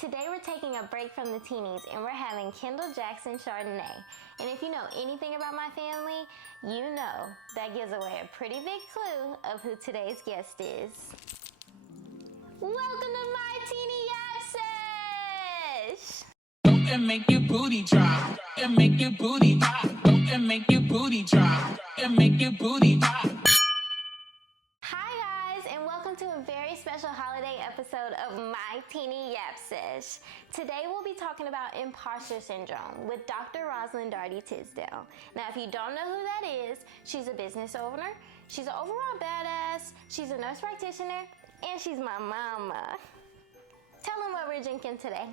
Today we're taking a break from the teenies and we're having Kendall Jackson Chardonnay. And if you know anything about my family, you know that gives away a pretty big clue of who today's guest is. Welcome to my Tini Yap Sesh! And make your booty drop, and make your booty drop, and make your booty drop, and make your booty drop. Hi guys, and welcome to a very special holiday episode of my Tini Yap Sesh. Today we'll be talking about imposter syndrome with Dr. Rosalind Darty Tisdale. Now if you don't know who that is, she's a business owner, she's an overall badass, she's a nurse practitioner, and she's my mama. Tell them what we're drinking today.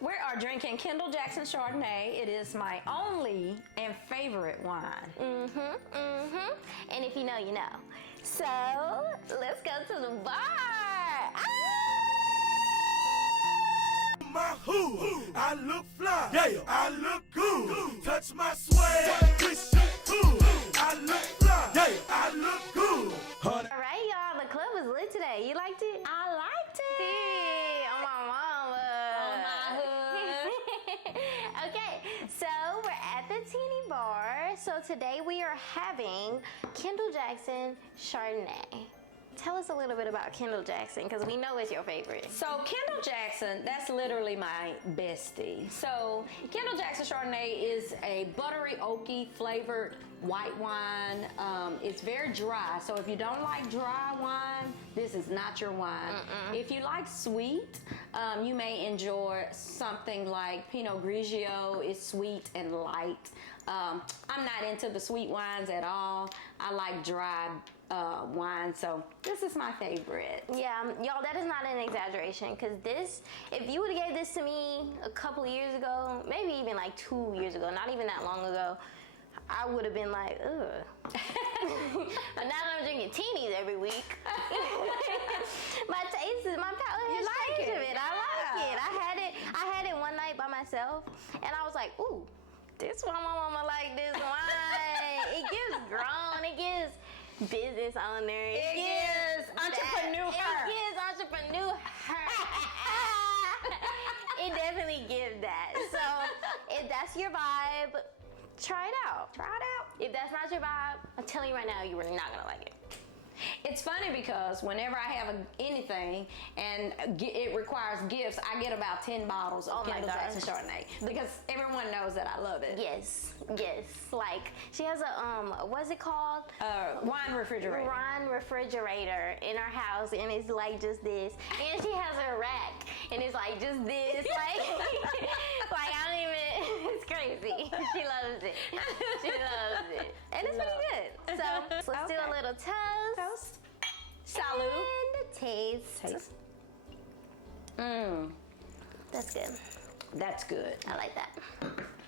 We are drinking Kendall Jackson Chardonnay. It is my only and favorite wine. And if you know, you know. So, let's go to the bar. Ah! My who, I look fly, yeah, I look good. Touch my swag, this shit cool. I look fly, yeah, I look good. All right, y'all, the club was lit today. You liked it? I liked it. See, on my mama. On my hood. Okay, so we're at the Teeny Bar. So today we are having Kendall Jackson Chardonnay. Tell us a little bit about Kendall Jackson, because we know it's your favorite. So Kendall Jackson, that's literally my bestie. So Kendall Jackson Chardonnay is a buttery, oaky flavored white wine. It's very dry, so if you don't like dry wine, this is not your wine. If you like sweet, you may enjoy something like Pinot Grigio. It's sweet and light. I'm not into the sweet wines at all. I like dry wine, so this is my favorite. Yeah, y'all, that is not an exaggeration, because this, if you would have gave this to me a couple of years ago, maybe even like 2 years ago, not even that long ago, I would have been like, ugh. But now that I'm drinking teenies every week, my taste is, my palate has changed a bit. I like it. I had it one night by myself, and I was like, ooh, this why my mama like this wine. It gives grown, it gives business owner. It gives entrepreneur. It gives entrepreneur. It definitely gives that. So if that's your vibe, try it out. Try it out. If that's not your vibe, I'm telling you right now, you are not gonna like it. It's funny because whenever I have anything and it requires gifts, I get about 10 bottles of Kendall Jackson Chardonnay because everyone knows that I love it. Yes. Like she has a what's it called? Wine refrigerator. Wine refrigerator in our house, and it's like just this. And she has a rack, and it's like just this. Like, like I don't even. It's crazy. She loves it. She loves it, and it's pretty good. So let's do a little toast. Salud. And taste. That's good. That's good. I like that.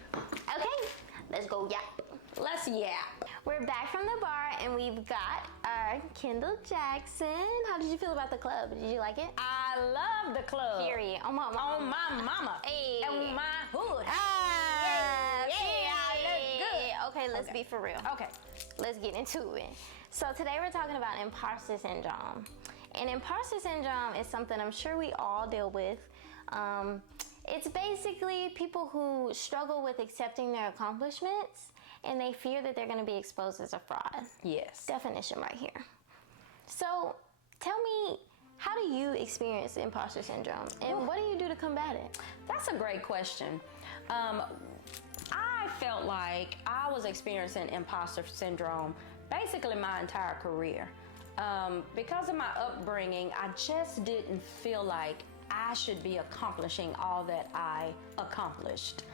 Okay, let's go yap. Let's yap. We're back from the bar and we've got our Kendall Jackson. How did you feel about the club? Did you like it? I love the club. Period. On my mama. On my mama. Hey. On my hood. Yeah, I look good. Okay, let's be for real. Okay. Let's get into it. So today we're talking about imposter syndrome. And imposter syndrome is something I'm sure we all deal with. It's basically people who struggle with accepting their accomplishments and they fear that they're going to be exposed as a fraud. Yes. Definition right here. So tell me, how do you experience imposter syndrome and what do you do to combat it? That's a great question. I felt like I was experiencing imposter syndrome basically my entire career. Because of my upbringing, I just didn't feel like I should be accomplishing all that I accomplished.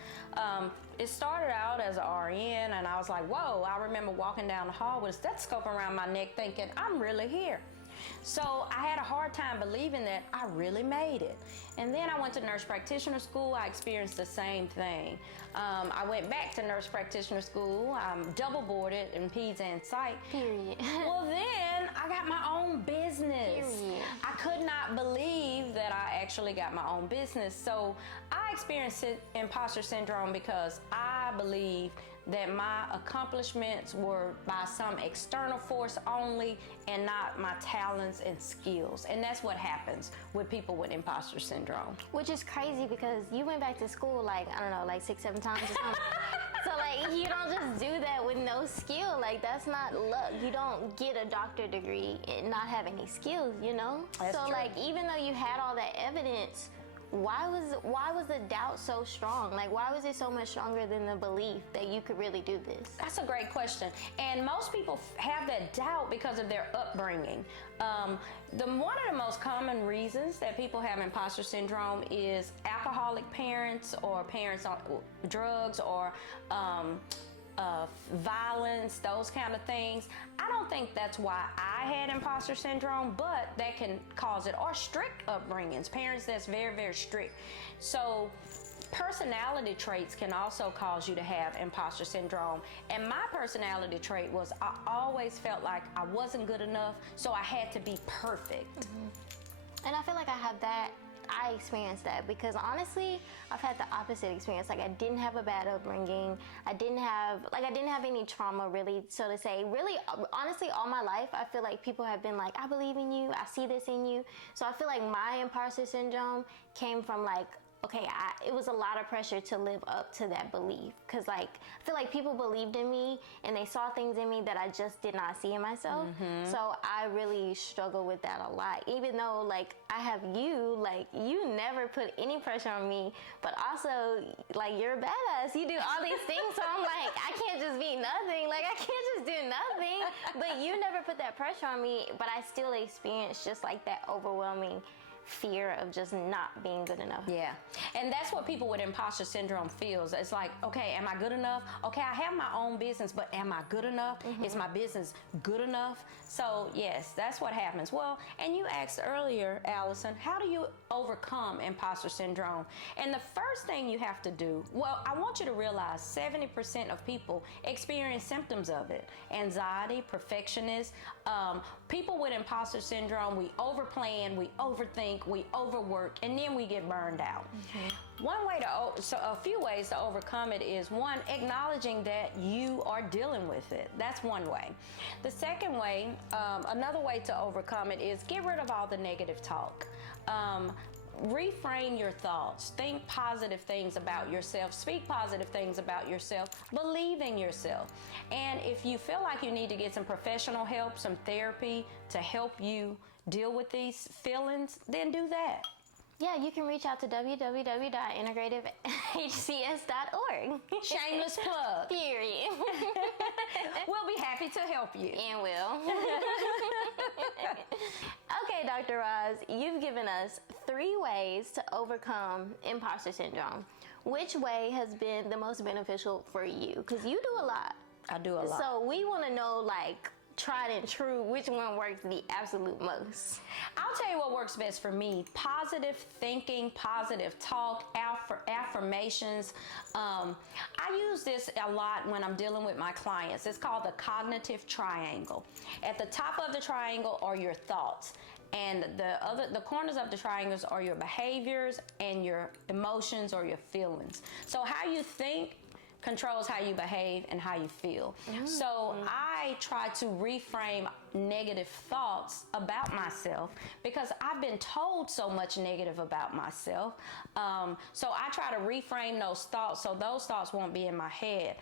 It started out as an RN and I was like, whoa, I remember walking down the hall with a stethoscope around my neck thinking, I'm really here. So I had a hard time believing that I really made it. And then I went to nurse practitioner school. I experienced the same thing. I went back to nurse practitioner school. I'm double boarded in peds and psych. Period. Well, then I got my own business. Period. I could not believe that I actually got my own business. So I experienced imposter syndrome because I believe that my accomplishments were by some external force only and not my talents and skills. And that's what happens with people with imposter syndrome. Which is crazy because you went back to school like, I don't know, like 6-7 times or something. So like, you don't just do that with no skill. Like, that's not luck. You don't get a doctorate degree and not have any skills, you know? That's so true. like, even though you had all that evidence, why was the doubt so strong? Like, why was it so much stronger than the belief that you could really do this? That's a great question. And most people have that doubt because of their upbringing. One of the most common reasons that people have imposter syndrome is alcoholic parents or parents on drugs or violence, those kind of things. I don't think that's why I had imposter syndrome, but that can cause it. Or strict upbringings, parents that's very, very strict. So personality traits can also cause you to have imposter syndrome. And my personality trait was I always felt like I wasn't good enough, so I had to be perfect. And I feel like I experienced that because honestly, I've had the opposite experience. Like, I didn't have a bad upbringing. I didn't have any trauma, really, so to say. Really, honestly, all my life, I feel like people have been like, I believe in you. I see this in you. So I feel like my imposter syndrome came from like, okay, it was a lot of pressure to live up to that belief. Because, like, I feel like people believed in me and they saw things in me that I just did not see in myself. So I really struggle with that a lot. Even though, like, I have you, like, you never put any pressure on me, but also, like, you're a badass. You do all these things, so I'm like, I can't just be nothing. Like, I can't just do nothing. But you never put that pressure on me, but I still experience just, like, that overwhelming fear of just not being good enough. Yeah, and that's what people with imposter syndrome feels. It's like, okay, am I good enough? Okay, I have my own business, but am I good enough? Is my business good enough? So yes, that's what happens. Well, and you asked earlier, Allison, how do you overcome imposter syndrome? And the first thing you have to do, well, I want you to realize 70% of people experience symptoms of it. Anxiety, perfectionist, people with imposter syndrome, we overplan, we overthink, we overwork, and then we get burned out. A few ways to overcome it is, one, acknowledging that you are dealing with it. That's one way. The second way, another way to overcome it is get rid of all the negative talk. Reframe your thoughts. Think positive things about yourself. Speak positive things about yourself. Believe in yourself. And if you feel like you need to get some professional help, some therapy to help you deal with these feelings, then do that. Yeah, you can reach out to www.integrativehcs.org. Shameless plug. Period. We'll be happy to help you. And will. Okay, Dr. Roz, you've given us 3 ways to overcome imposter syndrome. Which way has been the most beneficial for you? Because you do a lot. I do a lot. So we want to know, like, tried and true, which one works the absolute most? I'll tell you what works best for me. Positive thinking, positive talk, affirmations. I use this a lot when I'm dealing with my clients. It's called the cognitive triangle. At the top of the triangle are your thoughts, and the corners of the triangles are your behaviors and your emotions or your feelings. So how you think controls how you behave and how you feel. So I try to reframe negative thoughts about myself because I've been told so much negative about myself. So I try to reframe those thoughts so those thoughts won't be in my head.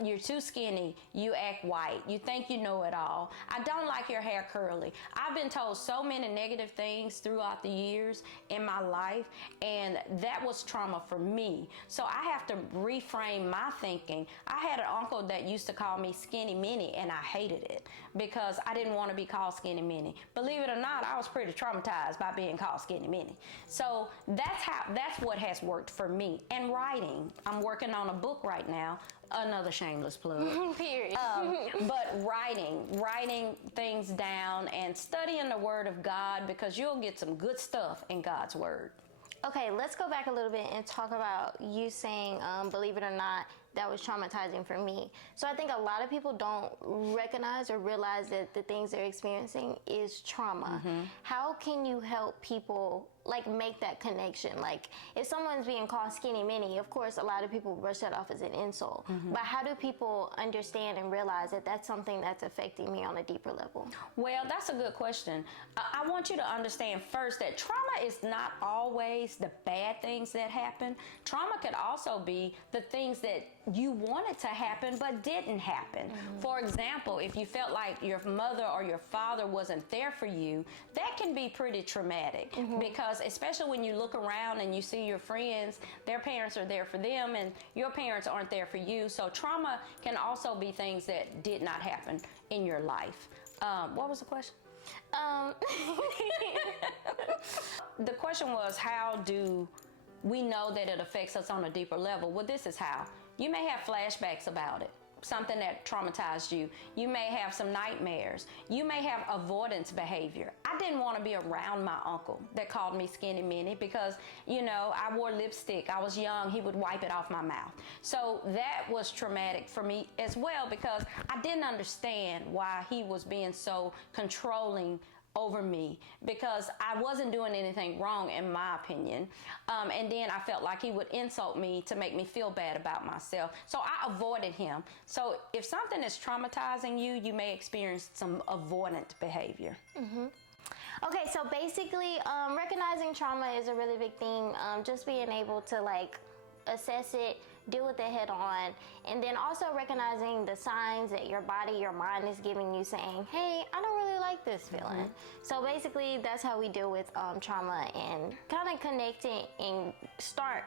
You're too skinny, you act white, you think you know it all, I don't like your hair curly. I've been told so many negative things throughout the years in my life, and that was trauma for me. So I have to reframe my thinking. I had an uncle that used to call me Skinny Minnie, and I hated it because I didn't want to be called Skinny Minnie. Believe it or not, I was pretty traumatized by being called Skinny Minnie. So that's what has worked for me. And writing, I'm working on a book right now. Another shameless plug. Period. But writing things down and studying the Word of God, because you'll get some good stuff in God's Word. Okay, let's go back a little bit and talk about you saying, believe it or not, that was traumatizing for me. So I think a lot of people don't recognize or realize that the things they're experiencing is trauma. How can you help people like make that connection? Like if someone's being called skinny mini, of course a lot of people brush that off as an insult. But how do people understand and realize that that's something that's affecting me on a deeper level? Well, that's a good question. I want you to understand first that trauma is not always the bad things that happen. Trauma could also be the things that you wanted to happen but didn't happen. For example, if you felt like your mother or your father wasn't there for you, that can be pretty traumatic, because especially when you look around and you see your friends, their parents are there for them and your parents aren't there for you. So trauma can also be things that did not happen in your life. What was the question? The question was, how do we know that it affects us on a deeper level? Well, this is how. You may have flashbacks about it, something that traumatized you. You may have some nightmares. You may have avoidance behavior. I didn't want to be around my uncle that called me skinny mini because, you know, I wore lipstick. I was young. He would wipe it off my mouth. So that was traumatic for me as well, because I didn't understand why he was being so controlling over me, because I wasn't doing anything wrong in my opinion. And then I felt like he would insult me to make me feel bad about myself. So I avoided him. So if something is traumatizing you, you may experience some avoidant behavior. Okay, so basically, recognizing trauma is a really big thing. Just being able to like assess it, deal with it head on, and then also recognizing the signs that your body, your mind is giving you, saying, hey, I don't really like this feeling. So basically that's how we deal with trauma, and kind of connecting and start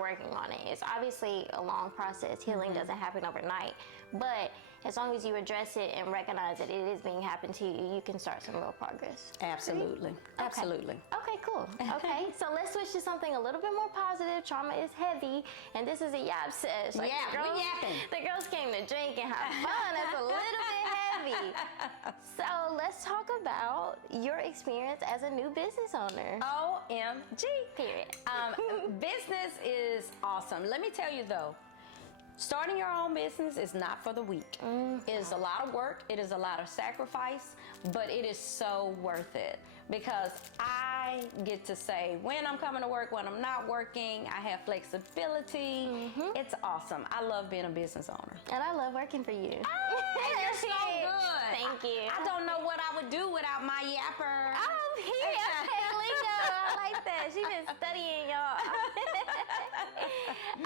working on it. It's obviously a long process. Healing doesn't happen overnight, but as long as you address it and recognize that it is being happened to you, you can start some real progress. Absolutely. Okay. Absolutely. Okay, cool. Okay, so let's switch to something a little bit more positive. Trauma is heavy, and this is a Yap Sesh. Like, Yeah, we yapping. The girls came to drink and have fun. That's a little bit heavy. So let's talk about your experience as a new business owner. OMG. Period. Business is awesome. Let me tell you though, starting your own business is not for the weak. It is a lot of work, it is a lot of sacrifice, but it is so worth it, because I get to say when I'm coming to work, when I'm not working. I have flexibility. It's awesome. I love being a business owner. And I love working for you. You're so good. Thank you. I don't know what I would do without my yapper. Oh, okay, lingo. I like that. She's been studying, y'all.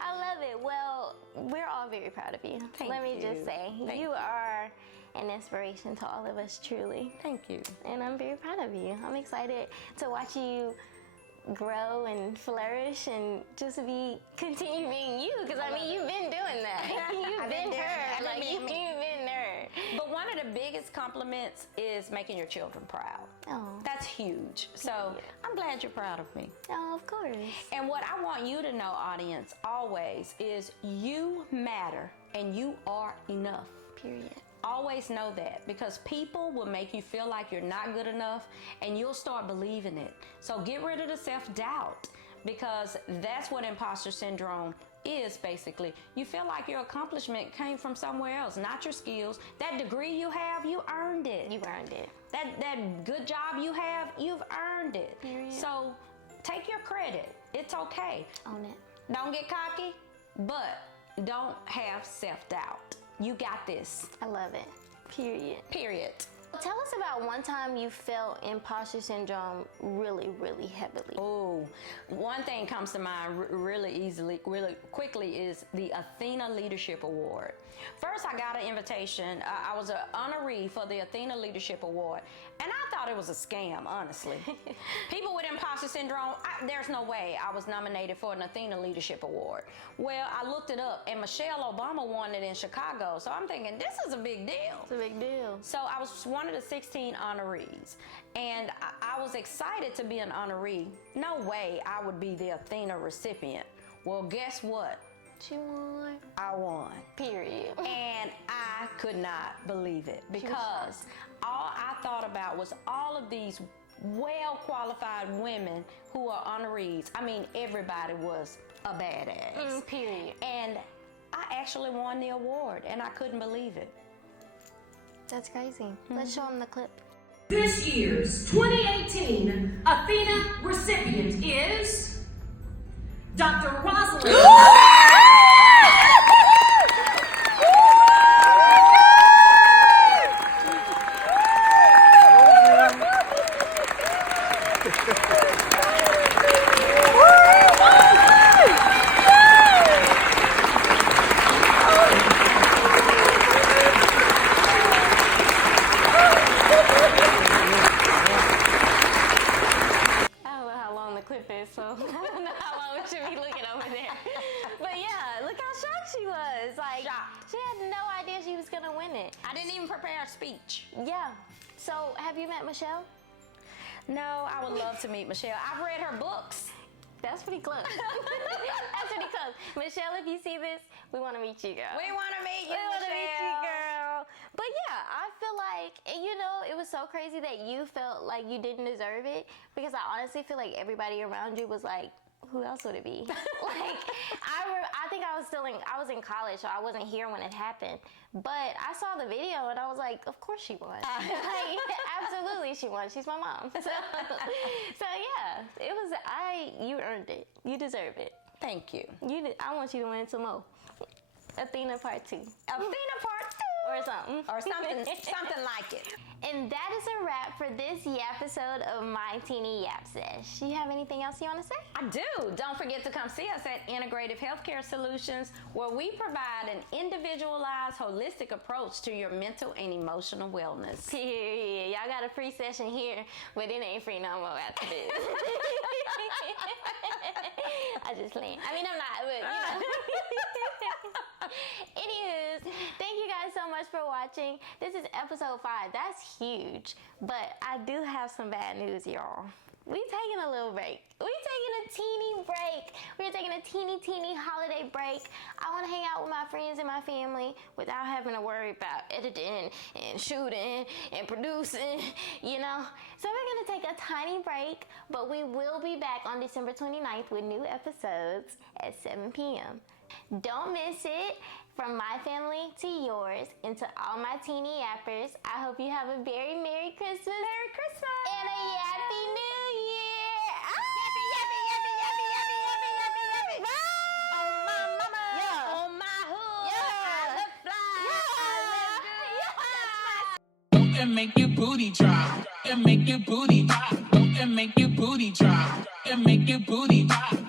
I love it. Well, we're all very proud of you. Let me just say, you are an inspiration to all of us, truly. Thank you. And I'm very proud of you. I'm excited to watch you grow and flourish and just continue being you, because I mean, you've been doing that. You've been her. Like, you've been her. But one of the biggest compliments is making your children proud. Oh. That's huge. So I'm glad you're proud of me. Oh, of course. And what I want you to know, audience, always is you matter and you are enough. Period. Always know that, because people will make you feel like you're not good enough and you'll start believing it. So get rid of the self-doubt, because that's what imposter syndrome is basically. You feel like your accomplishment came from somewhere else, not your skills. That degree you have, you earned it. You earned it. That good job you have, you've earned it. Period. So take your credit. It's okay. Own it. Don't get cocky, but don't have self-doubt. You got this. I love it. Period. Period. Tell us about one time you felt imposter syndrome really, really heavily. Oh, one thing comes to mind really quickly is the Athena Leadership Award. First, I got an invitation. I was an honoree for the Athena Leadership Award, and I thought it was a scam, honestly. People with imposter syndrome, there's no way I was nominated for an Athena Leadership Award. Well, I looked it up, and Michelle Obama won it in Chicago, so I'm thinking, this is a big deal. It's a big deal. So I was one of the 16 honorees, and I was excited to be an honoree. No way I would be the Athena recipient. Well, guess what? She won. I won. Period. And I could not believe it, because all I thought about was all of these well-qualified women who are honorees. I mean, everybody was a badass. Period. And I actually won the award, and I couldn't believe it. That's crazy. Let's show them the clip. This year's 2018 Athena recipient is Dr. Rosalind. So I don't know how long we should be looking over there. But yeah, look how shocked she was. Like, Shocked. she had no idea she was gonna win it. I didn't even prepare a speech. Yeah. So have you met Michelle? No, I would love to meet Michelle. I've read her books. That's pretty close. That's pretty close. Michelle, if you see this, we want to meet you, girl. We want to meet you, We want to meet you, Michelle. girl. But yeah, I feel like, you know, it was so crazy that you felt like you didn't deserve it, because I honestly feel like everybody around you was like, who else would it be? Like, I think I was in college, so I wasn't here when it happened. But I saw the video and I was like, of course she won. Like, absolutely she won. She's my mom. So yeah, you earned it. You deserve it. Thank you. I want you to win some more. Athena Part 2. Athena Part 2. Or something. Or something like it. And that is a wrap for this episode of my Tini Yap Sesh. You have anything else you want to say? I do. Don't forget to come see us at Integrative Healthcare Solutions, where we provide an individualized, holistic approach to your mental and emotional wellness. Period. Y'all got a free session here, but it ain't free no more after this. I just playing. I mean, I'm not, but you know. Anywho's, thank you guys so much for watching. This is episode 5. That's huge. But I do have some bad news, y'all. We taking a little break. We taking a teeny break. We're taking a teeny holiday break. I want to hang out with my friends and my family without having to worry about editing and shooting and producing, you know. So we're going to take a tiny break, but we will be back on December 29th with new episodes at 7 p.m. Don't miss it. From my family to yours, and to all my teeny yappers, I hope you have a very Merry Christmas. Merry Christmas. And a Yappy New Year. Yappy, yappy, yappy, yappy, yappy, yappy, yappy, yappy. Bye. On my mama. Yeah. On my hood. Yeah. I look fly. Yeah. I look good. And make your booty drop. And make your booty drop. And make your booty drop. And make your booty drop.